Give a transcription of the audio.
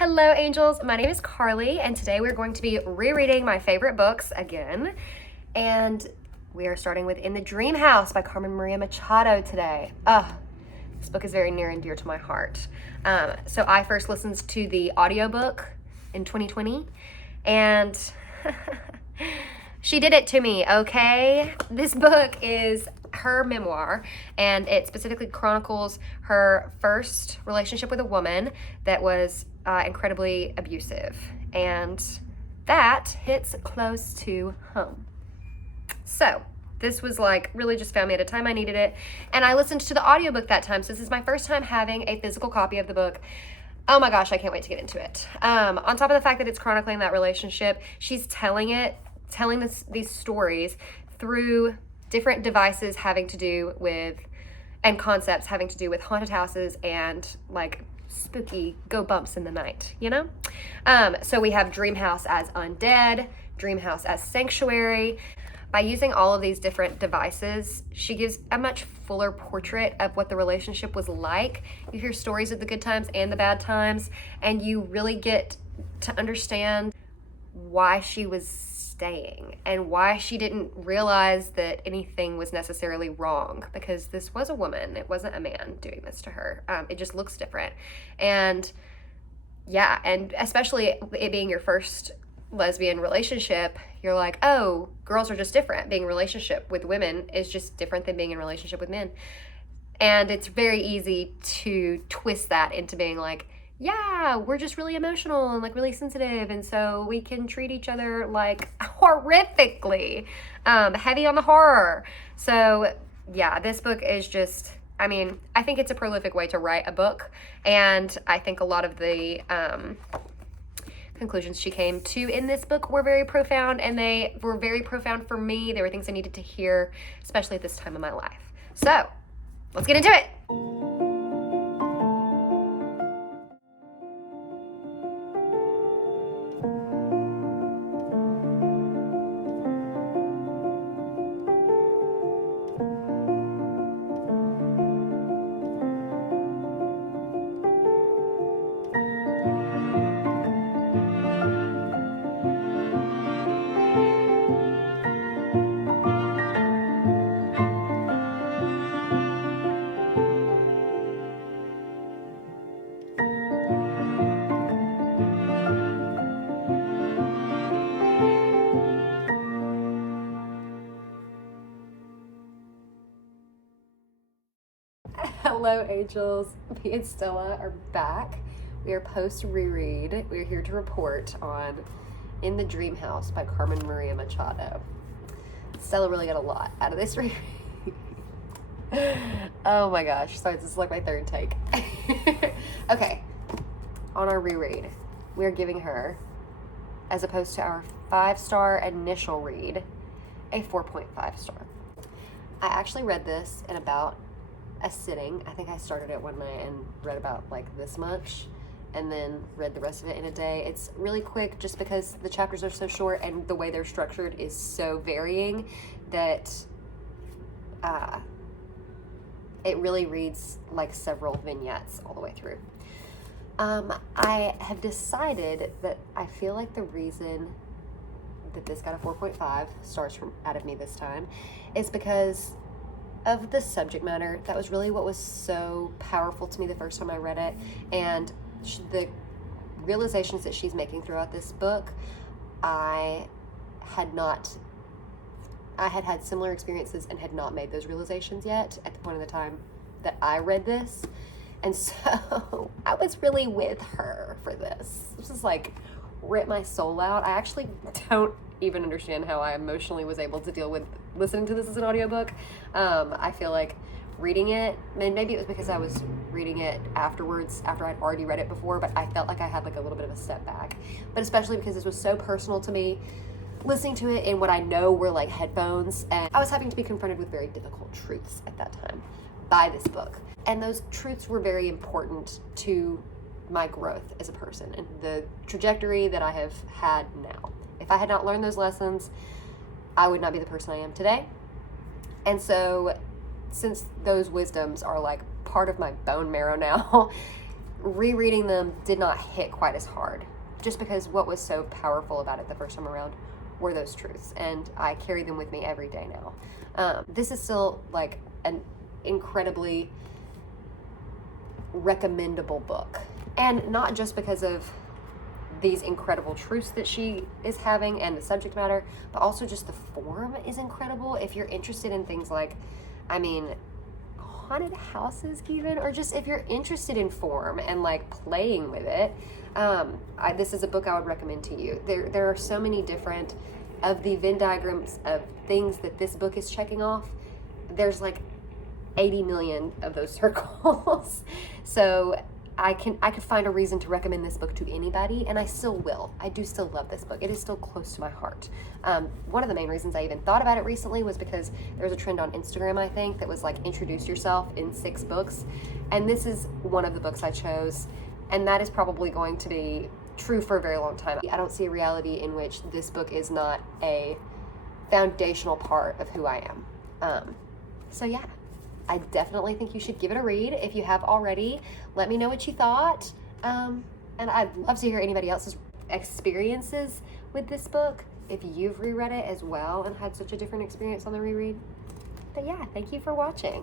Hello, angels. My name is Carly, and today we're going to be rereading my favorite books again. And we are starting with In the Dream House by Carmen Machado today. This book is very near and dear to my heart. So I first listened to the audiobook in 2020, and she did it to me, okay? This book is her memoir, and it specifically chronicles her first relationship with a woman that was incredibly abusive, and that hits close to home. So this was like really just found me at a time I needed it, and I listened to the audiobook that time, so this is my first time having a physical copy of the book. Oh my gosh, I can't wait to get into it. On top of the fact that it's chronicling that relationship, she's telling these stories through different devices having to do with, and concepts having to do with haunted houses and like spooky go bumps in the night, you know? So we have Dream House as undead, Dream House as sanctuary. By using all of these different devices, she gives a much fuller portrait of what the relationship was like. You hear stories of the good times and the bad times, and you really get to understand why she was staying and why she didn't realize that anything was necessarily wrong, because this was a woman, it wasn't a man doing this to her. It just looks different. And yeah, and especially it being your first lesbian relationship, you're like, oh, girls are just different. Being in a relationship with women is just different than being in a relationship with men. And it's very easy to twist that into being like, yeah, we're just really emotional and like really sensitive, and so we can treat each other like horrifically, heavy on the horror. So yeah, this book is just, I mean, I think it's a prolific way to write a book, and I think a lot of the conclusions she came to in this book were very profound, and they were very profound for me. They were things I needed to hear, especially at this time of my life. So let's get into it. Hello, angels. Me and Stella are back. We are post reread. We're here to report on In the Dream House by Carmen Machado. Stella really got a lot out of this reread. Oh my gosh. Sorry, this is like my third take. Okay. On our reread, we are giving her, as opposed to our 5-star initial read, a 4.5 star. I actually read this in about a sitting. I think I started it one night and read about like this much, and then read the rest of it in a day. It's really quick just because the chapters are so short and the way they're structured is so varying that it really reads like several vignettes all the way through. I have decided that I feel like the reason that this got a 4.5 stars out of me this time is because of the subject matter. That was really what was so powerful to me the first time I read it, and the realizations that she's making throughout this book, I had had similar experiences and had not made those realizations yet at the point of the time that I read this, and so I was really with her for this. This is like rip my soul out. I actually don't even understand how I emotionally was able to deal with listening to this as an audiobook. I feel like reading it, and maybe it was because I was reading it afterwards, after I'd already read it before, but I felt like I had like a little bit of a step back. But especially because this was so personal to me, listening to it in what I know were like headphones, and I was having to be confronted with very difficult truths at that time by this book. And those truths were very important to my growth as a person and the trajectory that I have had now. If I had not learned those lessons, I would not be the person I am today. And so, since those wisdoms are like part of my bone marrow now, rereading them did not hit quite as hard, just because what was so powerful about it the first time around were those truths, and I carry them with me every day now. This is still like an incredibly recommendable book, and not just because of these incredible truths that she is having and the subject matter, but also just the form is incredible. If you're interested in things like, I mean, haunted houses even, or just if you're interested in form and like playing with it, this is a book I would recommend to you. There are so many different of the Venn diagrams of things that this book is checking off. There's like 80 million of those circles. So I could find a reason to recommend this book to anybody, and I still will. I do still love this book. It is still close to my heart. One of the main reasons I even thought about it recently was because there was a trend on Instagram, I think, that was like introduce yourself in 6 books. And this is one of the books I chose, and that is probably going to be true for a very long time. I don't see a reality in which this book is not a foundational part of who I am. So yeah. I definitely think you should give it a read. If you have already, let me know what you thought. And I'd love to hear anybody else's experiences with this book, if you've reread it as well and had such a different experience on the reread. But yeah, thank you for watching.